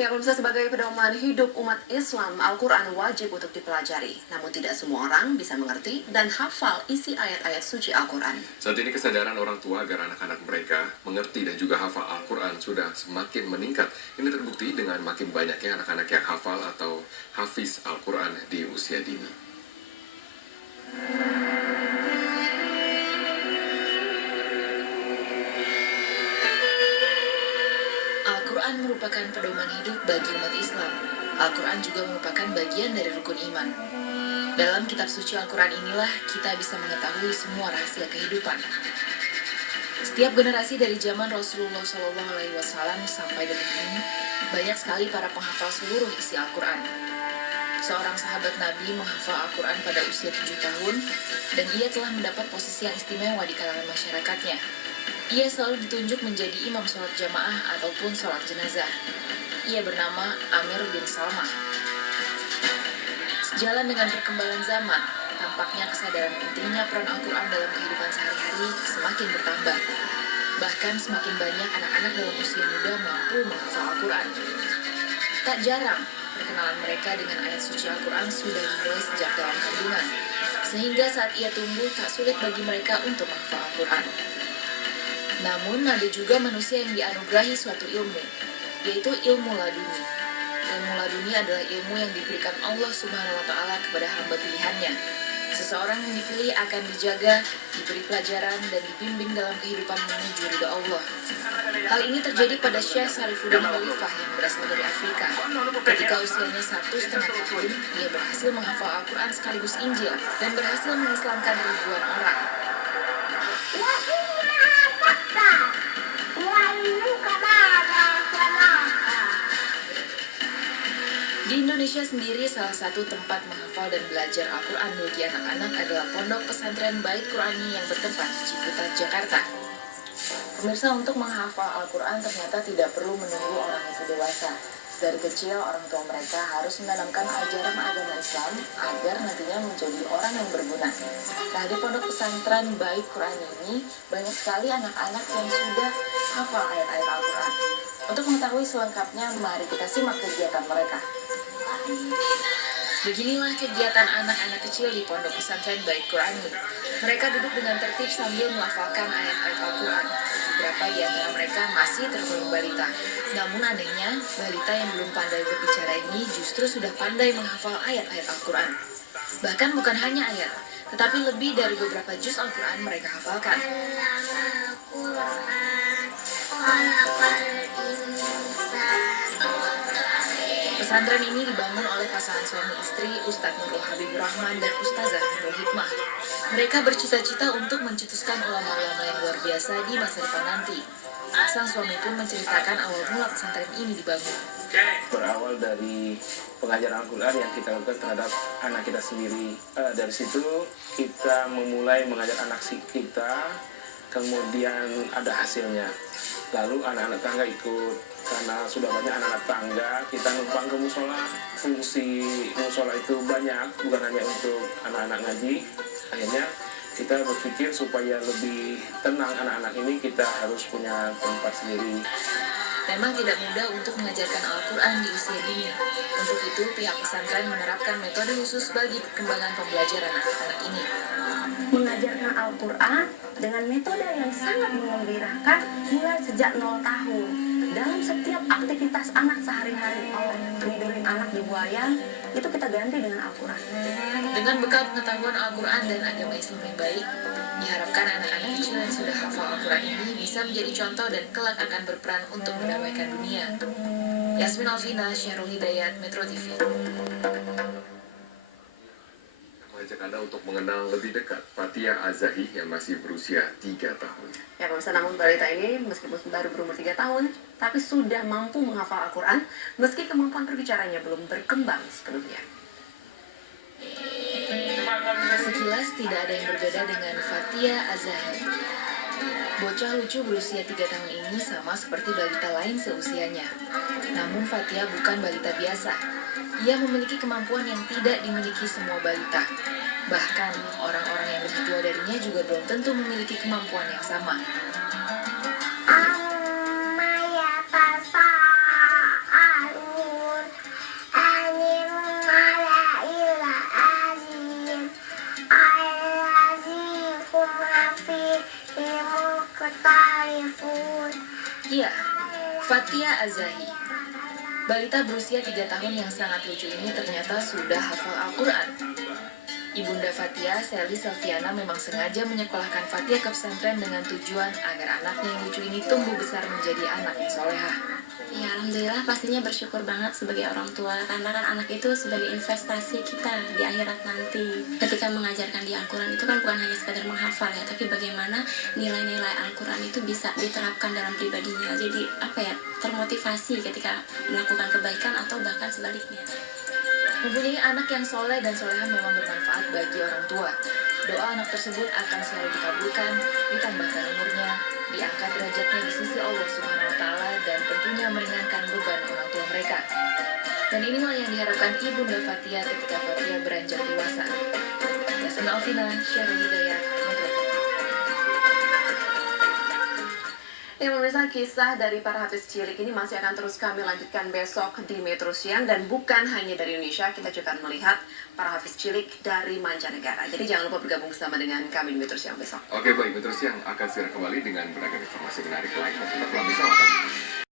Ya, pemirsa, sebagai pedoman hidup umat Islam, Al-Quran wajib untuk dipelajari. Namun tidak semua orang bisa mengerti dan hafal isi ayat-ayat suci Al-Quran. Saat ini kesadaran orang tua agar anak-anak mereka mengerti dan juga hafal Al-Quran sudah semakin meningkat. Ini terbukti dengan makin banyaknya anak-anak yang hafal atau hafiz Al-Quran di usia dini. Al-Quran merupakan pedoman hidup bagi umat Islam. Al-Quran juga merupakan bagian dari rukun iman. Dalam kitab suci Al-Quran inilah kita bisa mengetahui semua rahasia kehidupan. Setiap generasi dari zaman Rasulullah SAW sampai detik ini, banyak sekali para penghafal seluruh isi Al-Quran. Seorang sahabat Nabi menghafal Al-Quran pada usia 7 tahun, dan ia telah mendapat posisi yang istimewa di kalangan masyarakatnya. Ia selalu ditunjuk menjadi imam sholat jamaah ataupun sholat jenazah. Ia bernama Amir bin Salmah. Sejalan dengan perkembangan zaman, tampaknya kesadaran pentingnya peran Al-Quran dalam kehidupan sehari-hari semakin bertambah. Bahkan semakin banyak anak-anak dalam usia muda mampu menghafal Al-Quran. Tak jarang, perkenalan mereka dengan ayat suci Al-Quran sudah dimulai sejak dalam kandungan, sehingga saat ia tumbuh tak sulit bagi mereka untuk menghafal Al-Quran. Namun ada juga manusia yang dianugerahi suatu ilmu, yaitu ilmu laduni. Ilmu laduni adalah ilmu yang diberikan Allah Subhanahu wa Ta'ala kepada hamba pilihannya. Seseorang yang dipilih akan dijaga, diberi pelajaran, dan dibimbing dalam kehidupan menuju ridha Allah. Hal ini terjadi pada Syekh Sarifuddin Khalifah yang berasal dari Afrika. Ketika usianya 1,5 tahun, ia berhasil menghafal Al-Quran sekaligus Injil dan berhasil mengislamkan ribuan orang. Di Indonesia sendiri, salah satu tempat menghafal dan belajar Al-Quran bagi anak-anak adalah Pondok Pesantren Bait Qurani yang bertempat di Ciputat, Jakarta. Pemirsa, untuk menghafal Al-Quran ternyata tidak perlu menunggu orang itu dewasa. Dari kecil, orang tua mereka harus menanamkan ajaran agama Islam agar nantinya menjadi orang yang berguna. Nah, di Pondok Pesantren Bait Qurani ini, banyak sekali anak-anak yang sudah hafal ayat-ayat Al-Quran. Untuk mengetahui selengkapnya, mari kita simak kegiatan mereka. Beginilah kegiatan anak-anak kecil di Pondok Pesantren Bait Qurani. Mereka duduk dengan tertib sambil melafalkan ayat-ayat Al-Quran. Beberapa di antara mereka masih tergolong balita. Namun anehnya, balita yang belum pandai berbicara ini justru sudah pandai menghafal ayat-ayat Al-Quran. Bahkan bukan hanya ayat, tetapi lebih dari beberapa juz Al-Quran mereka hafalkan. Pesantren ini dibangun oleh pasangan suami istri Ustadz Nurul Habibur Rahman dan Ustazah Nurul Hikmah. Mereka bercita-cita untuk mencetuskan ulama-ulama yang luar biasa di masa depan nanti. Sang suami pun menceritakan awal mula pesantren ini dibangun. Berawal dari pengajaran Al-Quran yang kita lakukan terhadap anak kita sendiri. Dari situ kita memulai mengajar anak kita, kemudian ada hasilnya. Lalu anak-anak tangga ikut, karena sudah banyak anak-anak tangga, kita numpang ke musola. Fungsi musola itu banyak, bukan hanya untuk anak-anak ngaji. Akhirnya kita berpikir supaya lebih tenang anak-anak ini, kita harus punya tempat sendiri. Memang tidak mudah untuk mengajarkan Al-Quran di usia dini. Untuk itu, pihak pesantren menerapkan metode khusus bagi perkembangan pembelajaran anak-anak ini. Mengajarkan Al-Quran dengan metode yang sangat mengembirakan mulai sejak 0 tahun. Dalam setiap aktivitas anak sehari-hari, tidurin anak di buayan, itu kita ganti dengan Al-Quran. Dengan bekal pengetahuan Al-Quran dan agama Islam yang baik, diharapkan anak-anak kecil yang sudah hafal Al-Quran ini bisa menjadi contoh dan kelak akan berperan untuk mendamaikan dunia. Yasmin Alvina, Syahrul Hidayat, Metro TV. Mengajak Anda untuk mengenal lebih dekat Fathia Azahi yang masih berusia 3 tahun. Ya, pemirsa, namun balita ini meskipun baru berumur 3 tahun, tapi sudah mampu menghafal Al-Quran meski kemampuan berbicaranya belum berkembang sepenuhnya. Sekilas tidak ada yang berbeda dengan Fathia Azahi. Bocah lucu berusia 3 tahun ini sama seperti balita lain seusianya. Namun Fathia bukan balita biasa. Ia memiliki kemampuan yang tidak dimiliki semua balita. Bahkan orang-orang yang lebih tua darinya juga belum tentu memiliki kemampuan yang sama. Amma ya tasa'alun Iya, Fatia Azahi. Balita berusia 3 tahun yang sangat lucu ini ternyata sudah hafal Al-Quran. Ibunda Fatia, Sally Selviana, memang sengaja menyekolahkan Fatia ke pesantren dengan tujuan agar anaknya yang lucu ini tumbuh besar menjadi anak yang solehah. Ya alhamdulillah pastinya bersyukur banget sebagai orang tua karena kan anak itu sebagai investasi kita di akhirat nanti. Ketika mengajarkan di Al-Quran itu kan bukan hanya sekadar menghafal ya, tapi bagaimana nilai-nilai Al-Quran itu bisa diterapkan dalam pribadinya. Jadi termotivasi ketika melakukan kebaikan atau bahkan sebaliknya. Mempunyai anak yang soleh dan soleha memang bermanfaat bagi orang tua. Doa anak tersebut akan selalu dikabulkan, ditambahkan umurnya, diangkat derajatnya di sisi Allah Subhanahu wa Ta'ala, dan tentunya meringankan beban orang tua mereka. Dan inilah yang diharapkan Ibunda Fatia ketika Fatia beranjak dewasa. Yasmin Alvina, Syarul Hidayat, Metro TV. Ya pemirsa, kisah dari para hafiz cilik ini masih akan terus kami lanjutkan besok di Metro Siang. Dan bukan hanya dari Indonesia, kita juga akan melihat para hafiz cilik dari mancanegara. Jadi jangan lupa bergabung bersama dengan kami di Metro Siang besok. Oke baik, Metro Siang akan segera kembali dengan beragam informasi menarik lain. Tetaplah bersama kami.